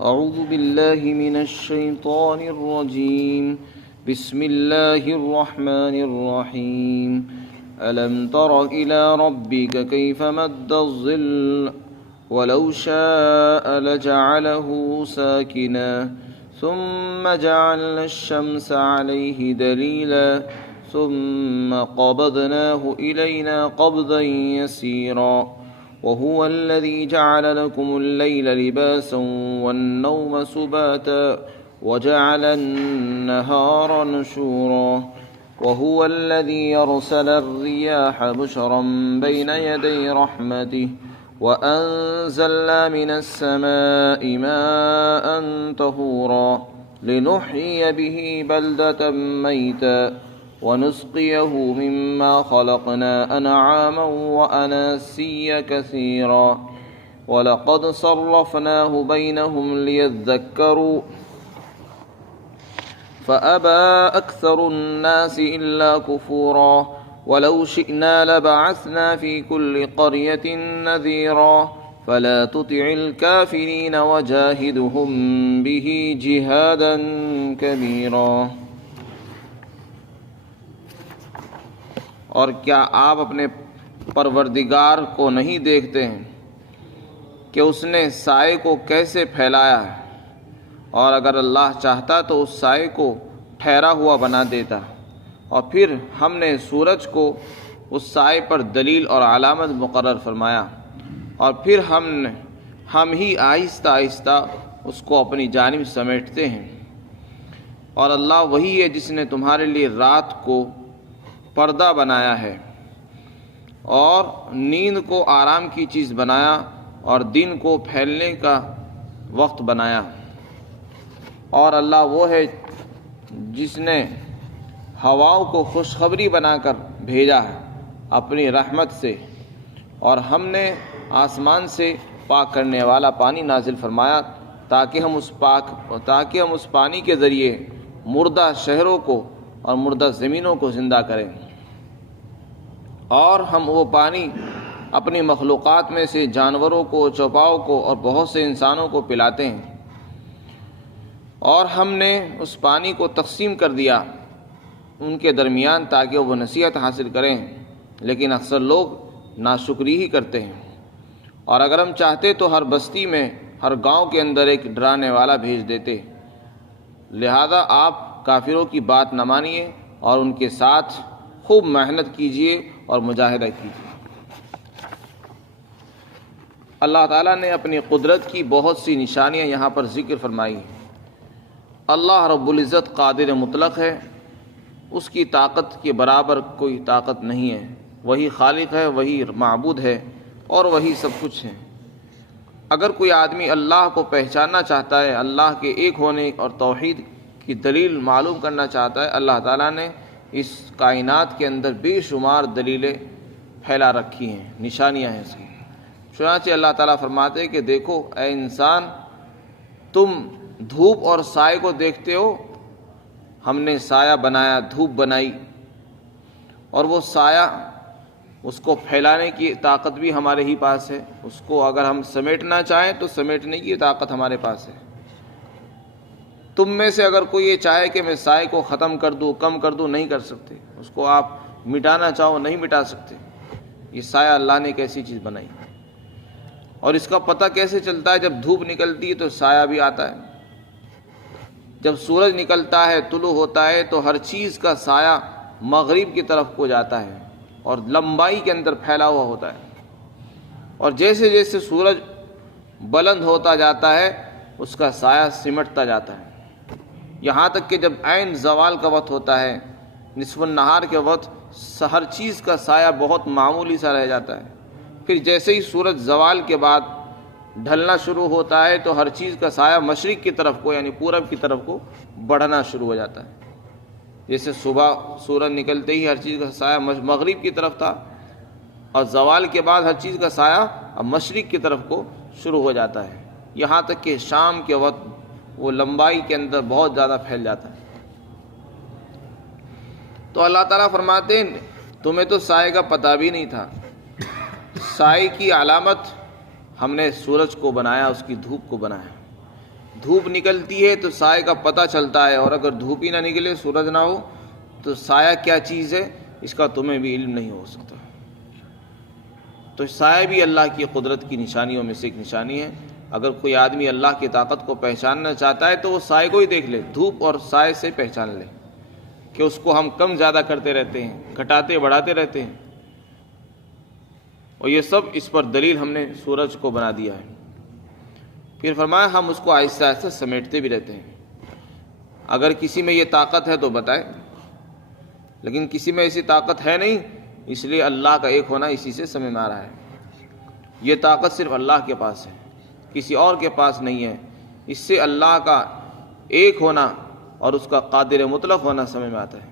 أعوذ بالله من الشيطان الرجيم بسم الله الرحمن الرحيم ألم تر إلى ربك كيف مد الظل ولو شاء لجعله ساكنا ثم جعلنا الشمس عليه دليلا ثم قبضناه إلينا قبضا يسيرا وهو الذي جعل لكم الليل لباسا والنوم سباتا وجعل النهار نشورا وهو الذي يرسل الرياح بشرا بين يدي رحمته وأنزلنا من السماء ماء طهورا لنحيي به بلدة ميتا ونسقيه مما خلقنا أنعاما وأناسيا كثيرا ولقد صرفناه بينهم ليذكروا فأبى أكثر الناس إلا كفورا ولو شئنا لبعثنا في كل قرية نذيرا فلا تطع الكافرين وجاهدهم به جهادا كبيرا۔ اور کیا آپ اپنے پروردگار کو نہیں دیکھتے ہیں کہ اس نے سائے کو کیسے پھیلایا ہے، اور اگر اللہ چاہتا تو اس سائے کو ٹھہرا ہوا بنا دیتا، اور پھر ہم نے سورج کو اس سائے پر دلیل اور علامت مقرر فرمایا، اور پھر ہم ہی آہستہ آہستہ اس کو اپنی جانب سمیٹتے ہیں۔ اور اللہ وہی ہے جس نے تمہارے لیے رات کو پردہ بنایا ہے اور نیند کو آرام کی چیز بنایا اور دن کو پھیلنے کا وقت بنایا، اور اللہ وہ ہے جس نے ہواؤں کو خوشخبری بنا کر بھیجا ہے اپنی رحمت سے، اور ہم نے آسمان سے پاک کرنے والا پانی نازل فرمایا تاکہ ہم اس پانی کے ذریعے مردہ شہروں کو اور مردہ زمینوں کو زندہ کریں، اور ہم وہ پانی اپنی مخلوقات میں سے جانوروں کو، چوپاؤں کو اور بہت سے انسانوں کو پلاتے ہیں، اور ہم نے اس پانی کو تقسیم کر دیا ان کے درمیان تاکہ وہ نصیحت حاصل کریں، لیکن اکثر لوگ ناشکری ہی کرتے ہیں۔ اور اگر ہم چاہتے تو ہر بستی میں، ہر گاؤں کے اندر ایک ڈرانے والا بھیج دیتے، لہذا آپ کافروں کی بات نہ مانیے اور ان کے ساتھ خوب محنت کیجیے اور مجاہدہ کیجیے۔ اللہ تعالیٰ نے اپنی قدرت کی بہت سی نشانیاں یہاں پر ذکر فرمائی ہیں۔ اللہ رب العزت قادر مطلق ہے، اس کی طاقت کے برابر کوئی طاقت نہیں ہے، وہی خالق ہے، وہی معبود ہے، اور وہی سب کچھ ہے۔ اگر کوئی آدمی اللہ کو پہچاننا چاہتا ہے، اللہ کے ایک ہونے اور توحید کی دلیل معلوم کرنا چاہتا ہے، اللہ تعالیٰ نے اس کائنات کے اندر بے شمار دلیلیں پھیلا رکھی ہیں، نشانیاں ہیں اس کی۔ چنانچہ اللہ تعالیٰ فرماتے ہیں کہ دیکھو اے انسان، تم دھوپ اور سائے کو دیکھتے ہو، ہم نے سایہ بنایا، دھوپ بنائی، اور وہ سایہ اس کو پھیلانے کی طاقت بھی ہمارے ہی پاس ہے، اس کو اگر ہم سمیٹنا چاہیں تو سمیٹنے کی طاقت ہمارے پاس ہے۔ تم میں سے اگر کوئی یہ چاہے کہ میں سائے کو ختم کر دوں، کم کر دوں، نہیں کر سکتے، اس کو آپ مٹانا چاہو نہیں مٹا سکتے۔ یہ سایہ اللہ نے ایک ایسی چیز بنائی، اور اس کا پتہ کیسے چلتا ہے؟ جب دھوپ نکلتی ہے تو سایہ بھی آتا ہے، جب سورج نکلتا ہے، طلوع ہوتا ہے، تو ہر چیز کا سایہ مغرب کی طرف کو جاتا ہے اور لمبائی کے اندر پھیلا ہوا ہوتا ہے، اور جیسے جیسے سورج بلند ہوتا جاتا ہے اس کا سایہ سمٹتا جاتا ہے، یہاں تک کہ جب عین زوال کا وقت ہوتا ہے، نصف النہار کے وقت، ہر چیز کا سایہ بہت معمولی سا رہ جاتا ہے۔ پھر جیسے ہی سورج زوال کے بعد ڈھلنا شروع ہوتا ہے تو ہر چیز کا سایہ مشرق کی طرف کو یعنی پورب کی طرف کو بڑھنا شروع ہو جاتا ہے۔ جیسے صبح سورج نکلتے ہی ہر چیز کا سایہ مغرب کی طرف تھا، اور زوال کے بعد ہر چیز کا سایہ اب مشرق کی طرف کو شروع ہو جاتا ہے، یہاں تک کہ شام کے وقت وہ لمبائی کے اندر بہت زیادہ پھیل جاتا ہے۔ تو اللہ تعالیٰ فرماتے ہیں تمہیں تو سائے کا پتہ بھی نہیں تھا، سائے کی علامت ہم نے سورج کو بنایا، اس کی دھوپ کو بنایا، دھوپ نکلتی ہے تو سائے کا پتہ چلتا ہے، اور اگر دھوپ ہی نہ نکلے، سورج نہ ہو، تو سایہ کیا چیز ہے اس کا تمہیں بھی علم نہیں ہو سکتا۔ تو سایہ بھی اللہ کی قدرت کی نشانیوں میں سے ایک نشانی ہے۔ اگر کوئی آدمی اللہ کی طاقت کو پہچاننا چاہتا ہے تو وہ سائے کو ہی دیکھ لے، دھوپ اور سائے سے پہچان لے کہ اس کو ہم کم زیادہ کرتے رہتے ہیں، گھٹاتے بڑھاتے رہتے ہیں، اور یہ سب اس پر دلیل ہم نے سورج کو بنا دیا ہے۔ پھر فرمایا ہم اس کو آہستہ آہستہ سمیٹتے بھی رہتے ہیں۔ اگر کسی میں یہ طاقت ہے تو بتائے، لیکن کسی میں ایسی طاقت ہے نہیں، اس لیے اللہ کا ایک ہونا اسی سے سمجھ میں آ رہا ہے۔ یہ طاقت صرف اللہ کے پاس ہے، کسی اور کے پاس نہیں ہے۔ اس سے اللہ کا ایک ہونا اور اس کا قادر مطلق ہونا سمجھ میں آتا ہے۔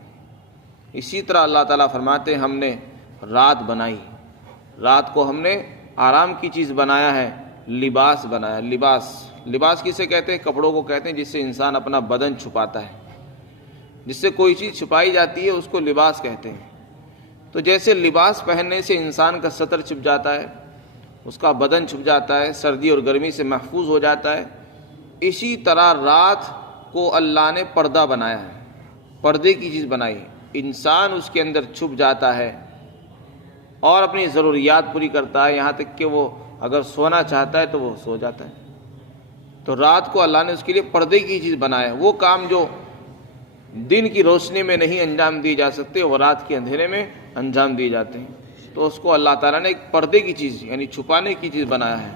اسی طرح اللہ تعالیٰ فرماتے ہیں ہم نے رات بنائی، رات کو ہم نے آرام کی چیز بنایا ہے، لباس بنایا۔ لباس کسے کہتے ہیں؟ کپڑوں کو کہتے ہیں جس سے انسان اپنا بدن چھپاتا ہے، جس سے کوئی چیز چھپائی جاتی ہے اس کو لباس کہتے ہیں۔ تو جیسے لباس پہننے سے انسان کا سطر چھپ جاتا ہے، اس کا بدن چھپ جاتا ہے، سردی اور گرمی سے محفوظ ہو جاتا ہے، اسی طرح رات کو اللہ نے پردہ بنایا ہے، پردے کی چیز بنائی۔ انسان اس کے اندر چھپ جاتا ہے اور اپنی ضروریات پوری کرتا ہے، یہاں تک کہ وہ اگر سونا چاہتا ہے تو وہ سو جاتا ہے۔ تو رات کو اللہ نے اس کے لیے پردے کی چیز بنایا ہے۔ وہ کام جو دن کی روشنی میں نہیں انجام دیے جا سکتے وہ رات کے اندھیرے میں انجام دیے جاتے ہیں، تو اس کو اللہ تعالیٰ نے ایک پردے کی چیز یعنی چھپانے کی چیز بنایا ہے۔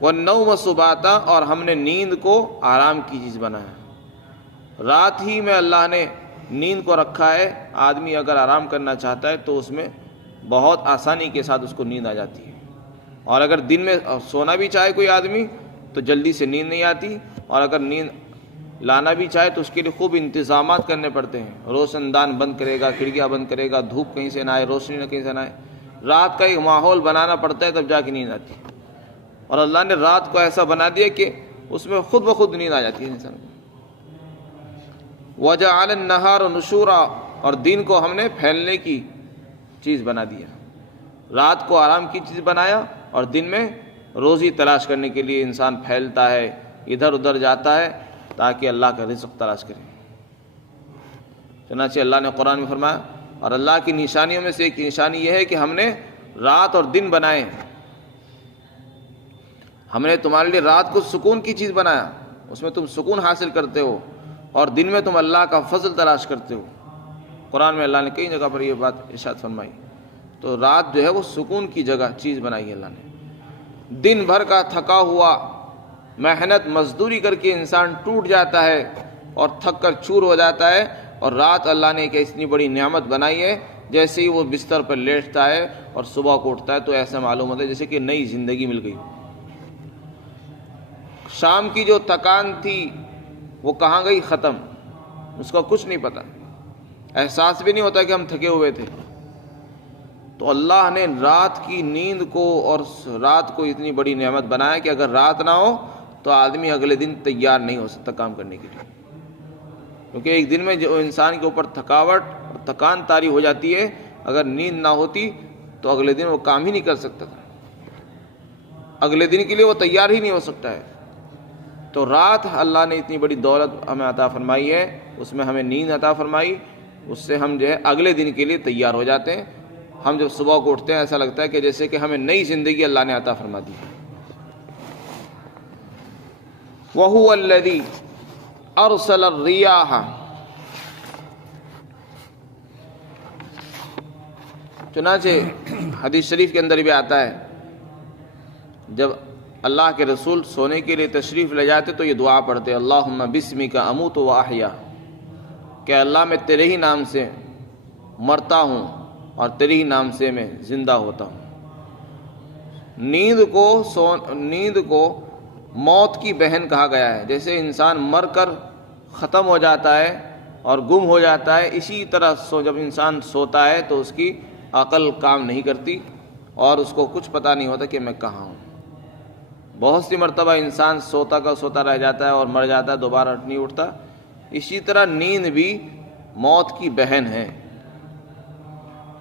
وَالنَّوْمَ سُبَاتًا، اور ہم نے نیند کو آرام کی چیز بنایا۔ رات ہی میں اللہ نے نیند کو رکھا ہے۔ آدمی اگر آرام کرنا چاہتا ہے تو اس میں بہت آسانی کے ساتھ اس کو نیند آ جاتی ہے، اور اگر دن میں سونا بھی چاہے کوئی آدمی تو جلدی سے نیند نہیں آتی، اور اگر نیند لانا بھی چاہے تو اس کے لیے خوب انتظامات کرنے پڑتے ہیں۔ روشن دان بند کرے گا، کھڑکیاں بند کرے گا، دھوپ کہیں سے نہ آئے، روشنی نہ کہیں سے نہ آئے، رات کا ایک ماحول بنانا پڑتا ہے تب جا کے نیند آتی ہے۔ اور اللہ نے رات کو ایسا بنا دیا کہ اس میں خود بخود نیند آ جاتی ہے انسان کو۔ وَجَعَلَ النَّهَارَ نُشُورًا، اور دن کو ہم نے پھیلنے کی چیز بنا دیا۔ رات کو آرام کی چیز بنایا اور دن میں روزی تلاش کرنے کے لیے انسان پھیلتا ہے، ادھر ادھر جاتا ہے تاکہ اللہ کا رزق تلاش کرے۔ چنانچہ اللہ نے قرآن میں فرمایا، اور اللہ کی نشانیوں میں سے ایک نشانی یہ ہے کہ ہم نے رات اور دن بنائے۔ ہم نے تمہارے لیے رات کو سکون کی چیز بنایا، اس میں تم سکون حاصل کرتے ہو، اور دن میں تم اللہ کا فضل تلاش کرتے ہو۔ قرآن میں اللہ نے کئی جگہ پر یہ بات ارشاد فرمائی۔ تو رات جو ہے وہ سکون کی جگہ چیز بنائی ہے اللہ نے۔ دن بھر کا تھکا ہوا محنت مزدوری کر کے انسان ٹوٹ جاتا ہے اور تھک کر چور ہو جاتا ہے، اور رات اللہ نے ایک اتنی بڑی نعمت بنائی ہے، جیسے ہی وہ بستر پر لیٹتا ہے اور صبح کو اٹھتا ہے تو ایسا معلوم ہوتا ہے جیسے کہ نئی زندگی مل گئی۔ شام کی جو تھکان تھی وہ کہاں گئی؟ ختم، اس کا کچھ نہیں پتہ، احساس بھی نہیں ہوتا کہ ہم تھکے ہوئے تھے۔ تو اللہ نے رات کی نیند کو اور رات کو اتنی بڑی نعمت بنایا کہ اگر رات نہ ہو تو آدمی اگلے دن تیار نہیں ہو سکتا کام کرنے کے لیے، کیونکہ ایک دن میں جو انسان کے اوپر تھکاوٹ اور تھکان طاری ہو جاتی ہے، اگر نیند نہ ہوتی تو اگلے دن وہ کام ہی نہیں کر سکتا تھا، اگلے دن کے لیے وہ تیار ہی نہیں ہو سکتا ہے۔ تو رات اللہ نے اتنی بڑی دولت ہمیں عطا فرمائی ہے، اس میں ہمیں نیند عطا فرمائی، اس سے ہم جو ہے اگلے دن کے لیے تیار ہو جاتے ہیں۔ ہم جب صبح کو اٹھتے ہیں ایسا لگتا ہے کہ جیسے کہ ہمیں نئی زندگی اللہ نے عطا فرما دی۔ وَهُوَ الَّذِي أَرْسَلَ الرِّيَاحَ، چنانچہ حدیث شریف کے اندر بھی آتا ہے جب اللہ کے رسول سونے کے لیے تشریف لے جاتے تو یہ دعا پڑھتے، اللہم بسمک اموت و احیا، کہ اللہ میں تیرے ہی نام سے مرتا ہوں اور تیرے ہی نام سے میں زندہ ہوتا ہوں۔ نیند کو موت کی بہن کہا گیا ہے۔ جیسے انسان مر کر ختم ہو جاتا ہے اور گم ہو جاتا ہے، اسی طرح جب انسان سوتا ہے تو اس کی عقل کام نہیں کرتی اور اس کو کچھ پتہ نہیں ہوتا کہ میں کہاں ہوں۔ بہت سی مرتبہ انسان سوتا کا سوتا رہ جاتا ہے اور مر جاتا ہے، دوبارہ نہیں اٹھتا۔ اسی طرح نیند بھی موت کی بہن ہے۔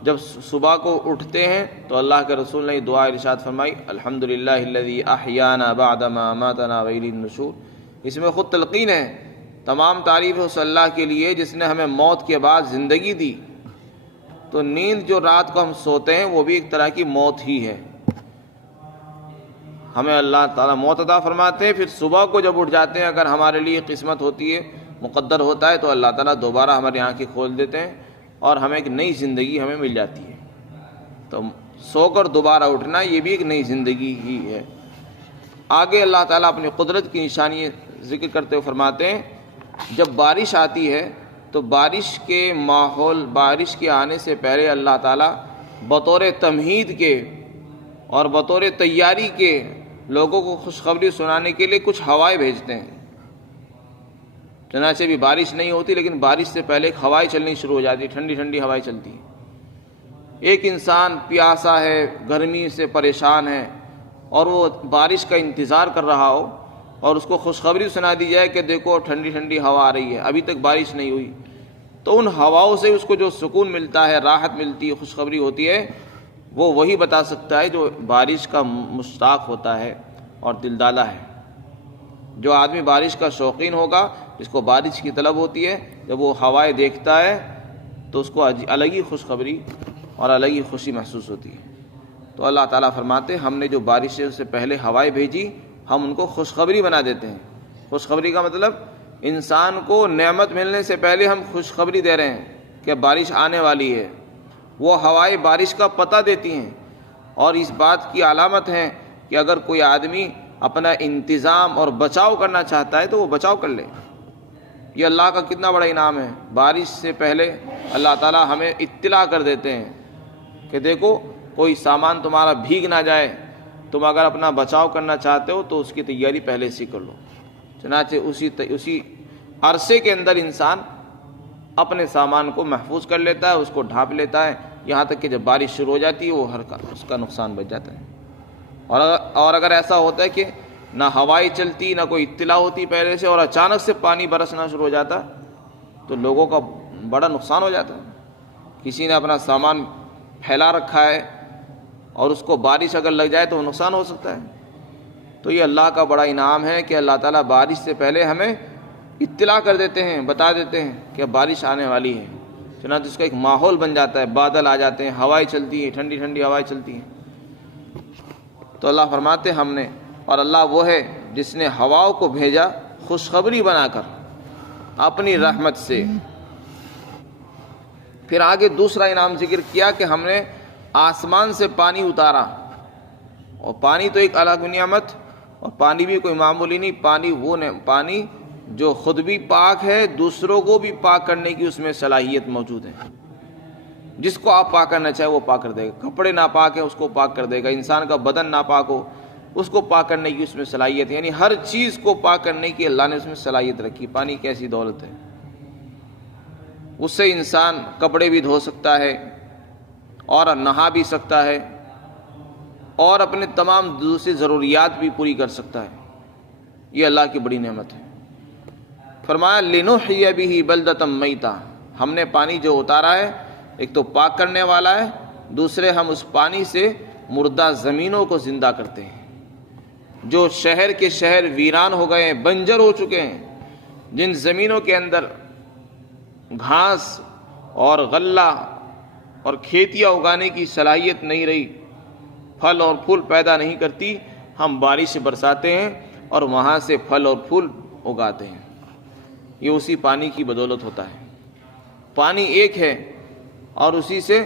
جب صبح کو اٹھتے ہیں تو اللہ کے رسول نے یہ دعا ارشاد فرمائی، الحمدللہ الذی احیانا بعد ما اماتنا والیہ النشور، اس میں خود تلقین ہے، تمام تعریف اس اللہ کے لیے جس نے ہمیں موت کے بعد زندگی دی۔ تو نیند جو رات کو ہم سوتے ہیں وہ بھی ایک طرح کی موت ہی ہے، ہمیں اللہ تعالیٰ موت عطا فرماتے ہیں، پھر صبح کو جب اٹھ جاتے ہیں اگر ہمارے لیے قسمت ہوتی ہے، مقدر ہوتا ہے، تو اللہ تعالیٰ دوبارہ ہماری آنکھیں کھول دیتے ہیں اور ہمیں ایک نئی زندگی ہمیں مل جاتی ہے۔ تو سو کر دوبارہ اٹھنا یہ بھی ایک نئی زندگی ہی ہے۔ آگے اللہ تعالیٰ اپنی قدرت کی نشانی ذکر کرتے ہوئے فرماتے ہیں جب بارش آتی ہے تو بارش کے ماحول، بارش کے آنے سے پہلے اللہ تعالیٰ بطور تمہید کے اور بطور تیاری کے لوگوں کو خوشخبری سنانے کے لیے کچھ ہوائیں بھیجتے ہیں۔ چنانچہ بھی بارش نہیں ہوتی لیکن بارش سے پہلے ایک ہوائیں چلنی شروع ہو جاتی ہے، ٹھنڈی ٹھنڈی ہوائیں چلتی ہیں۔ ایک انسان پیاسا ہے، گرمی سے پریشان ہے اور وہ بارش کا انتظار کر رہا ہو اور اس کو خوشخبری سنا دی جائے کہ دیکھو ٹھنڈی ٹھنڈی ہوا آ رہی ہے، ابھی تک بارش نہیں ہوئی، تو ان ہواؤں سے اس کو جو سکون ملتا ہے، راحت ملتی ہے، خوشخبری ہوتی ہے، وہ وہی بتا سکتا ہے جو بارش کا مشتاق ہوتا ہے اور دلدادہ ہے۔ جو آدمی بارش کا شوقین ہوگا، جس کو بارش کی طلب ہوتی ہے، جب وہ ہوائیں دیکھتا ہے تو اس کو الگ ہی خوشخبری اور الگ ہی خوشی محسوس ہوتی ہے۔ تو اللہ تعالیٰ فرماتے ہیں ہم نے جو بارش سے پہلے ہوائیں بھیجی، ہم ان کو خوشخبری بنا دیتے ہیں۔ خوشخبری کا مطلب انسان کو نعمت ملنے سے پہلے ہم خوشخبری دے رہے ہیں کہ بارش آنے والی ہے۔ وہ ہوائیں بارش کا پتہ دیتی ہیں اور اس بات کی علامت ہیں کہ اگر کوئی آدمی اپنا انتظام اور بچاؤ کرنا چاہتا ہے تو وہ بچاؤ کر لے۔ یہ اللہ کا کتنا بڑا انعام ہے، بارش سے پہلے اللہ تعالیٰ ہمیں اطلاع کر دیتے ہیں کہ دیکھو کوئی سامان تمہارا بھیگ نہ جائے، تم اگر اپنا بچاؤ کرنا چاہتے ہو تو اس کی تیاری پہلے سے کر لو۔ چنانچہ اسی عرصے کے اندر انسان اپنے سامان کو محفوظ کر لیتا ہے، اس کو ڈھانپ لیتا ہے، یہاں تک کہ جب بارش شروع ہو جاتی ہے وہ اس کا نقصان بچ جاتا ہے۔ اور اگر ایسا ہوتا ہے کہ نہ ہوائیں چلتی، نہ کوئی اطلاع ہوتی پہلے سے، اور اچانک سے پانی برسنا شروع ہو جاتا تو لوگوں کا بڑا نقصان ہو جاتا ہے۔ کسی نے اپنا سامان پھیلا رکھا ہے اور اس کو بارش اگر لگ جائے تو وہ نقصان ہو سکتا ہے۔ تو یہ اللہ کا بڑا انعام ہے کہ اللہ تعالیٰ بارش سے پہلے ہمیں اطلاع کر دیتے ہیں، بتا دیتے ہیں کہ بارش آنے والی ہے۔ چنانچہ اس کا ایک ماحول بن جاتا ہے، بادل آ جاتے ہیں، ہوائیں چلتی ہیں، ٹھنڈی ٹھنڈی ہوائیں چلتی ہیں۔ تو اللہ فرماتے ہم نے، اور اللہ وہ ہے جس نے ہواؤں کو بھیجا خوشخبری بنا کر اپنی رحمت سے۔ پھر آگے دوسرا انعام ذکر کیا کہ ہم نے آسمان سے پانی اتارا، اور پانی تو ایک الگ نعمت، اور پانی بھی کوئی معمولی نہیں، پانی جو خود بھی پاک ہے، دوسروں کو بھی پاک کرنے کی اس میں صلاحیت موجود ہے۔ جس کو آپ پاک کرنا چاہے وہ پاک کر دے گا، کپڑے ناپاک ہیں اس کو پاک کر دے گا، انسان کا بدن ناپاک ہو اس کو پاک کرنے کی اس میں صلاحیت ہے، یعنی ہر چیز کو پاک کرنے کی اللہ نے اس میں صلاحیت رکھی۔ پانی کیسی دولت ہے، اس سے انسان کپڑے بھی دھو سکتا ہے اور نہا بھی سکتا ہے اور اپنے تمام دوسری ضروریات بھی پوری کر سکتا ہے۔ یہ اللہ کی بڑی نعمت ہے۔ فرمایا لِنُحْيِيَ بِهِ بَلْدَةً مَيْتًا، ہم نے پانی جو اتارا ہے ایک تو پاک کرنے والا ہے، دوسرے ہم اس پانی سے مردہ زمینوں کو زندہ کرتے ہیں۔ جو شہر کے شہر ویران ہو گئے ہیں، بنجر ہو چکے ہیں، جن زمینوں کے اندر گھاس اور غلہ اور کھیتیاں اگانے کی صلاحیت نہیں رہی، پھل اور پھول پیدا نہیں کرتی، ہم بارش برساتے ہیں اور وہاں سے پھل اور پھول اگاتے ہیں۔ یہ اسی پانی کی بدولت ہوتا ہے۔ پانی ایک ہے اور اسی سے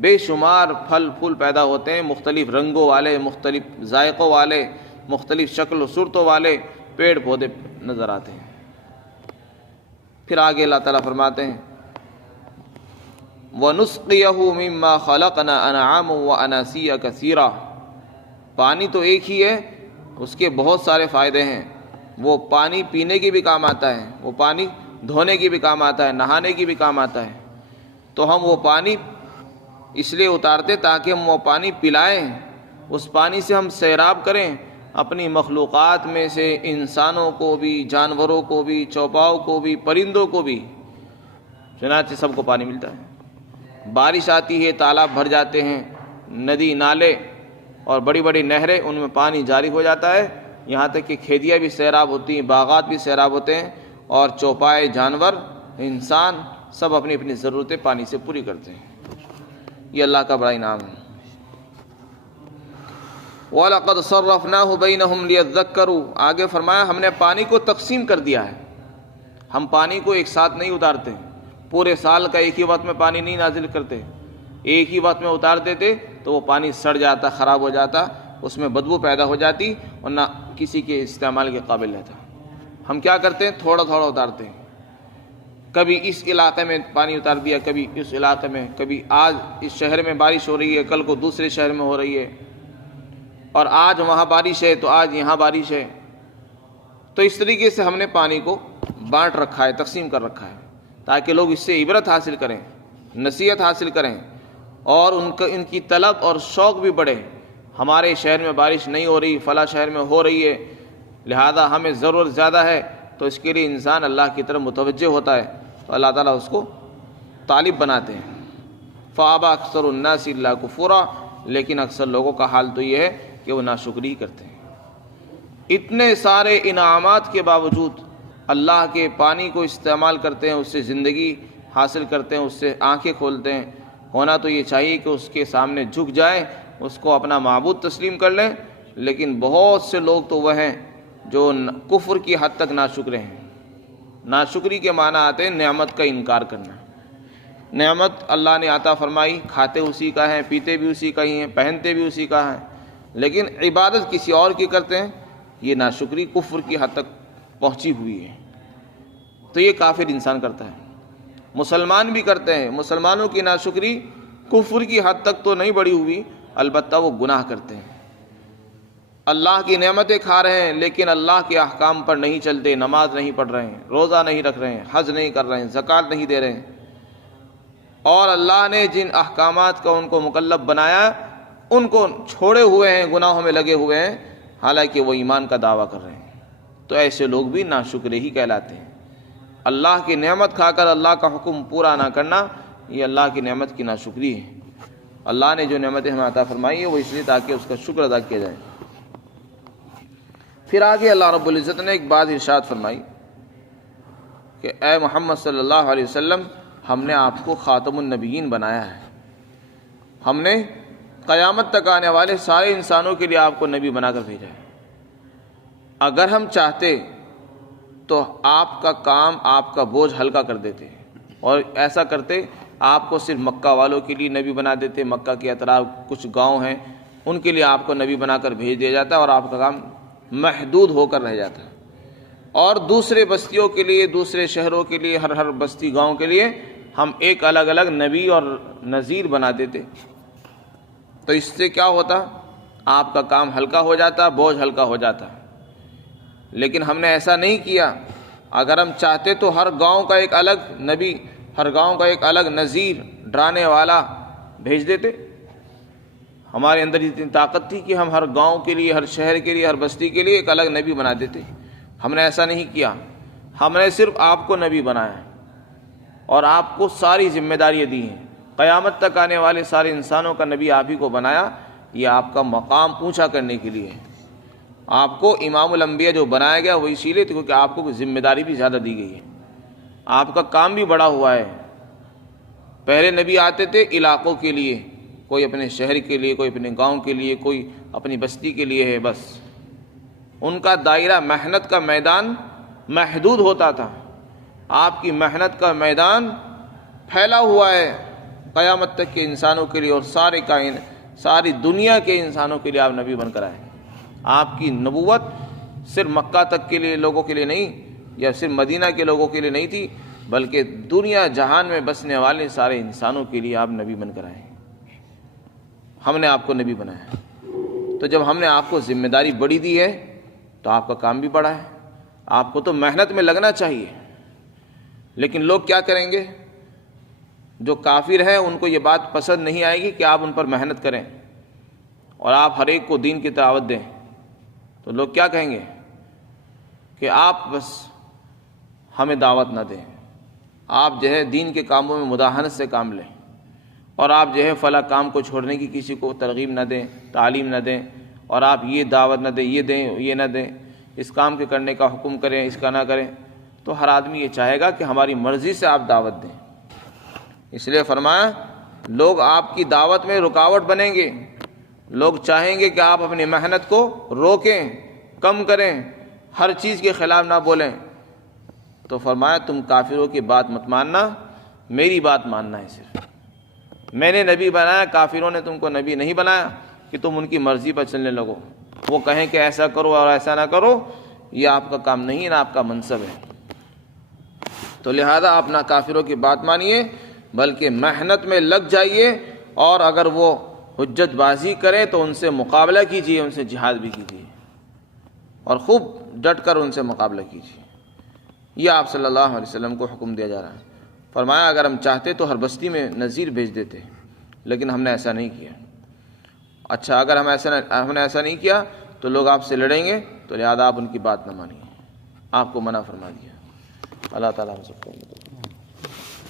بے شمار پھل پھول پیدا ہوتے ہیں، مختلف رنگوں والے، مختلف ذائقوں والے، مختلف شکل و صورتوں والے پیڑ پودے نظر آتے ہیں۔ پھر آگے اللہ تعالیٰ فرماتے ہیں وَنُسْقِيَهُ مِمَّا خَلَقْنَا أَنْعَامًا وَأَنَاسِيَّ كَثِيرًا، پانی تو ایک ہی ہے، اس کے بہت سارے فائدے ہیں۔ وہ پانی پینے کی بھی کام آتا ہے، وہ پانی دھونے کی بھی کام آتا ہے، نہانے کی بھی کام آتا ہے۔ تو ہم وہ پانی اس لیے اتارتے تاکہ ہم وہ پانی پلائیں، اس پانی سے ہم سیراب کریں اپنی مخلوقات میں سے انسانوں کو بھی، جانوروں کو بھی، چوپاؤں کو بھی، پرندوں کو بھی، چنانچہ سب کو پانی ملتا ہے۔ بارش آتی ہے، تالاب بھر جاتے ہیں، ندی نالے اور بڑی بڑی نہریں، ان میں پانی جاری ہو جاتا ہے، یہاں تک کہ کھیتیاں بھی سیراب ہوتی ہیں، باغات بھی سیراب ہوتے ہیں، اور چوپائے جانور، انسان سب اپنی اپنی ضرورتیں پانی سے پوری کرتے ہیں۔ یہ اللہ کا بڑا انعام ہے۔ وَلَقَدْ صَرَّفْنَاهُ بَيْنَهُمْ لِيَذَّكَّرُوا، آگے فرمایا ہم نے پانی کو تقسیم کر دیا ہے۔ ہم پانی کو ایک ساتھ نہیں اتارتے، پورے سال کا ایک ہی وقت میں پانی نہیں نازل کرتے، ایک ہی وقت میں اتار دیتے تو وہ پانی سڑ جاتا، خراب ہو جاتا، اس میں بدبو پیدا ہو جاتی اور نہ کسی کے استعمال کے قابل رہتا۔ ہم کیا کرتے ہیں؟ تھوڑا تھوڑا اتارتے ہیں، کبھی اس علاقے میں پانی اتار دیا، کبھی اس علاقے میں، کبھی آج اس شہر میں بارش ہو رہی ہے، کل کو دوسرے شہر میں ہو رہی ہے، اور آج وہاں بارش ہے تو آج یہاں بارش ہے۔ تو اس طریقے سے ہم نے پانی کو بانٹ رکھا ہے، تقسیم کر رکھا ہے، تاکہ لوگ اس سے عبرت حاصل کریں، نصیحت حاصل کریں، اور ان کی طلب اور شوق بھی بڑھے۔ ہمارے شہر میں بارش نہیں ہو رہی، فلاں شہر میں ہو رہی ہے، لہذا ہمیں ضرورت زیادہ ہے، تو اس کے لیے انسان اللہ کی طرف متوجہ ہوتا ہے، تو اللہ تعالیٰ اس کو طالب بناتے ہیں۔ فَأَبَى أَكْثَرُ النَّاسِ إِلَّا كُفُورًا، لیکن اکثر لوگوں کا حال تو یہ ہے کہ وہ ناشکری کرتے ہیں۔ اتنے سارے انعامات کے باوجود اللہ کے پانی کو استعمال کرتے ہیں، اس سے زندگی حاصل کرتے ہیں، اس سے آنکھیں کھولتے ہیں۔ ہونا تو یہ چاہیے کہ اس کے سامنے جھک جائیں، اس کو اپنا معبود تسلیم کر لیں، لیکن بہت سے لوگ تو وہ ہیں جو کفر کی حد تک ناشکرے ہیں۔ ناشکری کے معنی آتے ہیں نعمت کا انکار کرنا۔ نعمت اللہ نے عطا فرمائی، کھاتے اسی کا ہے، پیتے بھی اسی کا ہی ہیں، پہنتے بھی اسی کا ہے، لیکن عبادت کسی اور کی کرتے ہیں، یہ ناشکری کفر کی حد تک پہنچی ہوئی ہے۔ تو یہ کافر انسان کرتا ہے۔ مسلمان بھی کرتے ہیں، مسلمانوں کی ناشکری کفر کی حد تک تو نہیں بڑھی ہوئی، البتہ وہ گناہ کرتے ہیں۔ اللہ کی نعمتیں کھا رہے ہیں لیکن اللہ کے احکام پر نہیں چلتے، نماز نہیں پڑھ رہے ہیں، روزہ نہیں رکھ رہے ہیں، حج نہیں کر رہے ہیں، زکوٰۃ نہیں دے رہے ہیں، اور اللہ نے جن احکامات کا ان کو مکلف بنایا ان کو چھوڑے ہوئے ہیں، گناہوں میں لگے ہوئے ہیں، حالانکہ وہ ایمان کا دعویٰ کر رہے ہیں۔ تو ایسے لوگ بھی ناشکرے ہی کہلاتے ہیں۔ اللہ کی نعمت کھا کر اللہ کا حکم پورا نہ کرنا، یہ اللہ کی نعمت کی ناشکری ہے۔ اللہ نے جو نعمتیں ہمیں عطا فرمائی ہے وہ اس لیے تاکہ اس کا شکر ادا کیا جائے۔ پھر آگے اللہ رب العزت نے ایک بات ارشاد فرمائی کہ اے محمد صلی اللہ علیہ وسلم، ہم نے آپ کو خاتم النبیین بنایا ہے، ہم نے قیامت تک آنے والے سارے انسانوں کے لیے آپ کو نبی بنا کر بھیجا ہے۔ اگر ہم چاہتے تو آپ کا کام، آپ کا بوجھ ہلکا کر دیتے، اور ایسا کرتے آپ کو صرف مکہ والوں کے لیے نبی بنا دیتے، مکہ کے اطراف کچھ گاؤں ہیں ان کے لیے آپ کو نبی بنا کر بھیج دیا جاتا، اور آپ کا کام محدود ہو کر رہ جاتا، اور دوسرے بستیوں کے لیے، دوسرے شہروں کے لیے، ہر بستی گاؤں کے لیے ہم ایک الگ الگ نبی اور نذیر بنا دیتے۔ تو اس سے کیا ہوتا؟ آپ کا کام ہلکا ہو جاتا، بوجھ ہلکا ہو جاتا، لیکن ہم نے ایسا نہیں کیا۔ اگر ہم چاہتے تو ہر گاؤں کا ایک الگ نبی، ہر گاؤں کا ایک الگ نذیر، ڈرانے والا بھیج دیتے۔ ہمارے اندر اتنی طاقت تھی کہ ہم ہر گاؤں کے لیے، ہر شہر کے لیے، ہر بستی کے لیے ایک الگ نبی بنا دیتے۔ ہم نے ایسا نہیں کیا، ہم نے صرف آپ کو نبی بنایا ہے اور آپ کو ساری ذمہ داریاں دی ہیں۔ قیامت تک آنے والے سارے انسانوں کا نبی آپ ہی کو بنایا، یہ آپ کا مقام اونچا کرنے کے لیے ہے۔ آپ کو امام الانبیاء جو بنایا گیا وہ اسی لیے کیونکہ آپ کو ذمہ داری بھی زیادہ دی گئی ہے، آپ کا کام بھی بڑا ہوا ہے۔ پہلے نبی آتے تھے علاقوں کے لیے، کوئی اپنے شہر کے لیے، کوئی اپنے گاؤں کے لیے، کوئی اپنی بستی کے لیے ہے، بس ان کا دائرہ محنت کا میدان محدود ہوتا تھا۔ آپ کی محنت کا میدان پھیلا ہوا ہے قیامت تک کے انسانوں کے لیے، اور ساری دنیا کے انسانوں کے لیے آپ نبی بن کر آئے۔ آپ کی نبوت صرف مکہ تک کے لیے لوگوں کے لیے نہیں، یا صرف مدینہ کے لوگوں کے لیے نہیں تھی، بلکہ دنیا جہان میں بسنے والے سارے انسانوں کے لیے آپ نبی بن کر آئے۔ ہم نے آپ کو نبی بنایا، تو جب ہم نے آپ کو ذمہ داری بڑی دی ہے تو آپ کا کام بھی بڑا ہے، آپ کو تو محنت میں لگنا چاہیے۔ لیکن لوگ کیا کریں گے؟ جو کافر ہیں ان کو یہ بات پسند نہیں آئے گی کہ آپ ان پر محنت کریں اور آپ ہر ایک کو دین کی دعوت دیں، تو لوگ کیا کہیں گے کہ آپ بس ہمیں دعوت نہ دیں، آپ جو ہے دین کے کاموں میں مداہنت سے کام لیں، اور آپ جو ہے فلاں کام کو چھوڑنے کی کسی کو ترغیب نہ دیں، تعلیم نہ دیں، اور آپ یہ دعوت نہ دیں، یہ دیں، یہ نہ دیں۔ اس کام کے کرنے کا حکم کریں، اس کا نہ کریں، تو ہر آدمی یہ چاہے گا کہ ہماری مرضی سے آپ دعوت دیں۔ اس لیے فرمایا لوگ آپ کی دعوت میں رکاوٹ بنیں گے، لوگ چاہیں گے کہ آپ اپنی محنت کو روکیں، کم کریں، ہر چیز کے خلاف نہ بولیں، تو فرمایا تم کافروں کی بات مت ماننا، میری بات ماننا ہے صرف۔ میں نے نبی بنایا، کافروں نے تم کو نبی نہیں بنایا کہ تم ان کی مرضی پر چلنے لگو، وہ کہیں کہ ایسا کرو اور ایسا نہ کرو، یہ آپ کا کام نہیں ہے، نہ آپ کا منصب ہے۔ تو لہذا آپ نہ کافروں کی بات مانیے بلکہ محنت میں لگ جائیے، اور اگر وہ حجت بازی کرے تو ان سے مقابلہ کیجیے، ان سے جہاد بھی کیجیے، اور خوب ڈٹ کر ان سے مقابلہ کیجیے۔ یہ آپ صلی اللہ علیہ وسلم کو حکم دیا جا رہا ہے۔ فرمایا اگر ہم چاہتے تو ہر بستی میں نذیر بھیج دیتے، لیکن ہم نے ایسا نہیں کیا۔ اچھا اگر ہم نے ایسا نہیں کیا تو لوگ آپ سے لڑیں گے، تو لہذا آپ ان کی بات نہ مانیے، آپ کو منع فرما دیا۔ اللہ تعالیٰ ہم سب کو